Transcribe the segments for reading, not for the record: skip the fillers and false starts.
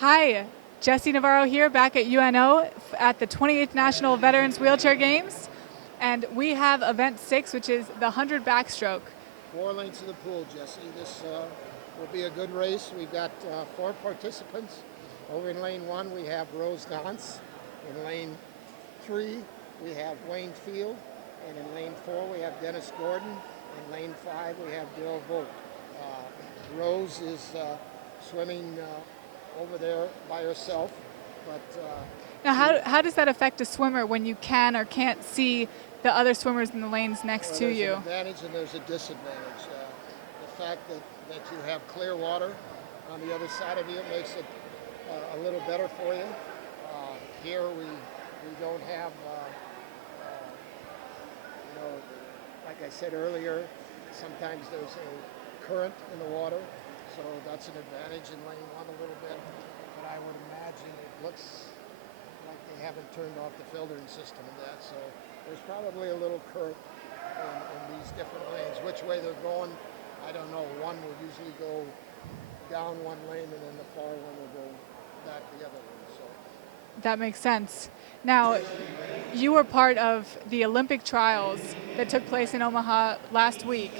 Hi, Jesse Navarro here, back at UNO at the 28th National Veterans Wheelchair Games. And we have event 6, which is the 100 Backstroke. 4 lanes to the pool, Jesse. This will be a good race. We've got 4 participants. Over in lane 1, we have Rose Gantz. In lane 3, we have Wayne Field. And in lane 4, we have Dennis Gordon. In lane 5, we have Daryl Vogt. Rose is swimming over there by herself. But Now, how does that affect a swimmer when you can or can't see the other swimmers in the lanes next to you? There's an advantage and there's a disadvantage. The fact that you have clear water on the other side of you makes it a little better for you. Here we don't have, like I said earlier, sometimes there's a current in the water, so that's an advantage in lane 1 a little bit. But I would imagine it looks like they haven't turned off the filtering system in that, so there's probably a little current in these different lanes. Which way they're going, I don't know. One will usually go down one lane, and then the far one will go back the other one. So That makes sense. Now, you were part of the Olympic trials that took place in Omaha last week.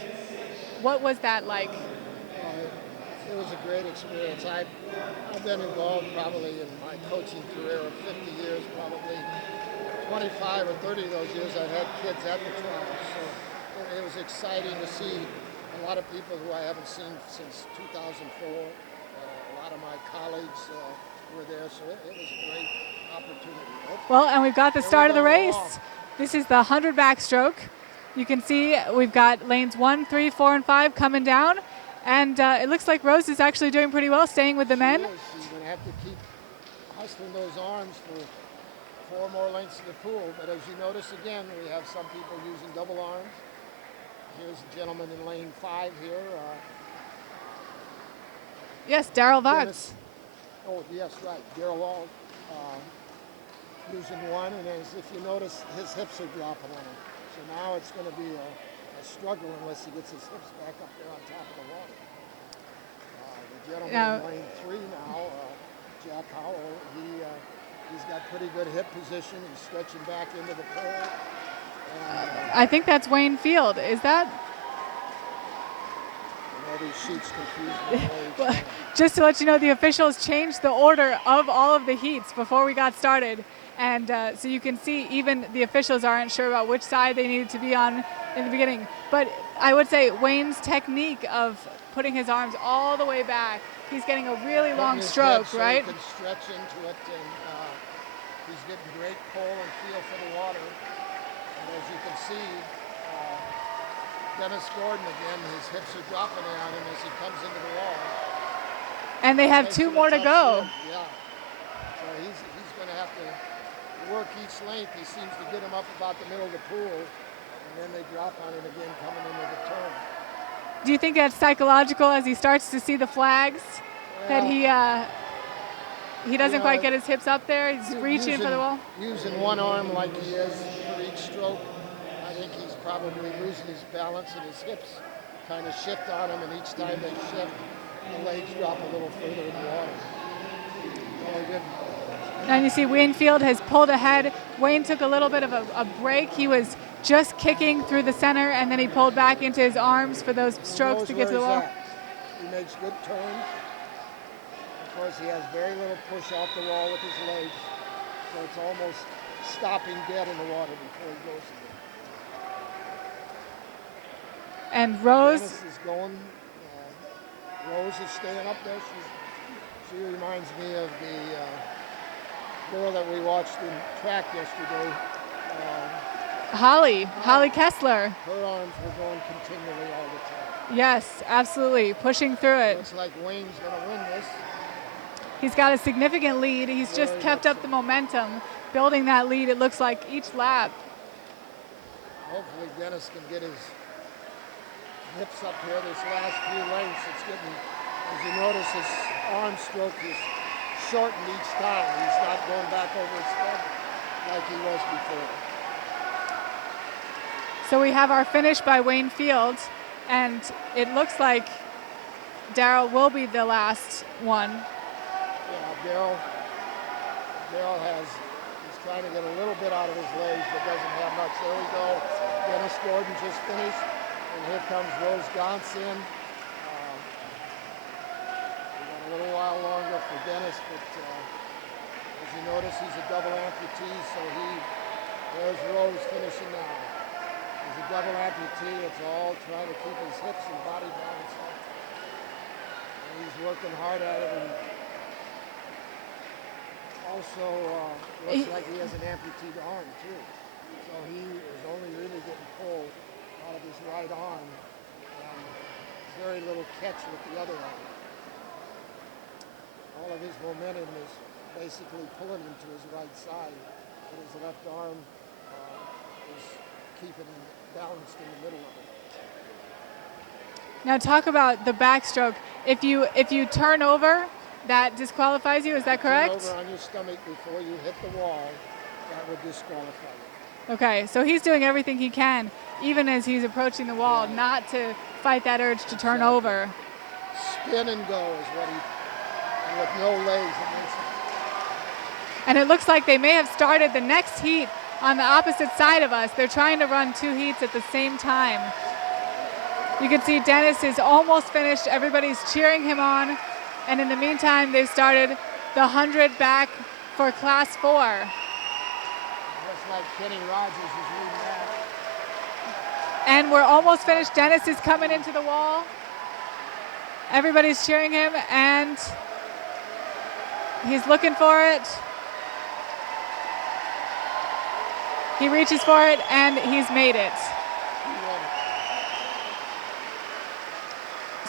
What was that like? it was a great experience. I've been involved probably in my coaching career of 50 years, probably 25 or 30 of those years I've had kids at the trials. So it was exciting to see a lot of people who I haven't seen since 2004. A lot of my colleagues were there, so it was a great opportunity. Well, and we've got the start of the race. This is the 100 backstroke. You can see we've got lanes 1, 3, 4, and 5 coming down. And it looks like Rose is actually doing pretty well, staying with the men. She's going to have to keep hustling those arms for 4 more lengths of the pool. But as you notice again, we have some people using double arms. Here's a gentleman in lane 5 here. Yes, Daryl Vogt. Oh, yes, right. Daryl Alt using one, and if you notice, his hips are dropping on him. So now it's going to be a struggle unless he gets his hips back up there on top of the water. The gentleman in lane 3 now, Jack Howell, he's got pretty good hip position. He's stretching back into the pole. I think that's Wayne Field. Is that? These sheets confuse me. Well, just to let you know, the officials changed the order of all of the heats before we got started. And so you can see even the officials aren't sure about which side they needed to be on in the beginning. But I would say Wayne's technique of putting his arms all the way back, he's getting a really long stroke, right? He can stretch into it, and he's getting great pull and feel for the water. And as you can see, Dennis Gordon again, his hips are dropping on him as he comes into the wall. And they have 2 more to go. Yeah. So he's going to have to work each length. He seems to get him up about the middle of the pool, and then they drop on him again coming into the turn. Do you think that's psychological as he starts to see the flags? That he doesn't quite get his hips up there? He's reaching for the wall? Using one arm like he is for each stroke, I think he's probably losing his balance, and his hips kind of shift on him, and each time they shift, the legs drop a little further in the water. Really good. And you see Wayne Field has pulled ahead. Wayne took a little bit of a break. He was just kicking through the center, and then he pulled back into his arms for those strokes to get to the wall. He makes good turns. Of course, he has very little push off the wall with his legs, so it's almost stopping dead in the water before he goes again. And Rose is going. Rose is staying up there. She reminds me of the girl that we watched in track yesterday. Holly Kessler. Her arms were going continually all the time. Yes, absolutely, pushing through it. Looks like Wayne's going to win this. He's got a significant lead. He's just kept up the momentum, building that lead, it looks like, each lap. Hopefully Dennis can get his hips up here this last few lengths. It's getting, as you notice, his arm stroke is shortened each time. He's not going back over his head like he was before. So we have our finish by Wayne Field, and it looks like Daryl will be the last one. Yeah, Daryl he's trying to get a little bit out of his legs, but doesn't have much. There we go. Dennis Gordon just finished, and here comes Rose Gauntz in. We got a little while longer for Dennis, but as you notice, he's a double amputee, so there's Rose finishing now. He's a double amputee. It's all trying to keep his hips and body balance up. And he's working hard at it. And also looks like he has an amputee arm too. So he is only really getting pulled out of his right arm and very little catch with the other arm. All of his momentum is basically pulling him to his right side, but his left arm is keeping him balanced in the middle of it. Now talk about the backstroke. If you turn over, that disqualifies you, is that correct? Turn over on your stomach before you hit the wall, that would disqualify you. Okay, so he's doing everything he can, even as he's approaching the wall, not to fight that urge to turn over. Spin and go is what and with no legs, it makes it. And it looks like they may have started the next heat on the opposite side of us. They're trying to run two heats at the same time. You can see Dennis is almost finished. Everybody's cheering him on. And in the meantime, they've started the 100 back for Class 4. Looks like Kenny Rogers is leading that. And we're almost finished. Dennis is coming into the wall. Everybody's cheering him, and he's looking for it. He reaches for it, and he's made it.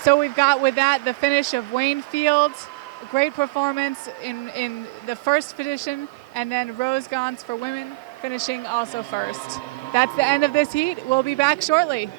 So we've got with that the finish of Wayne Fields, great performance in the first position, and then Rose Gauntz for women finishing also first. That's the end of this heat. We'll be back shortly.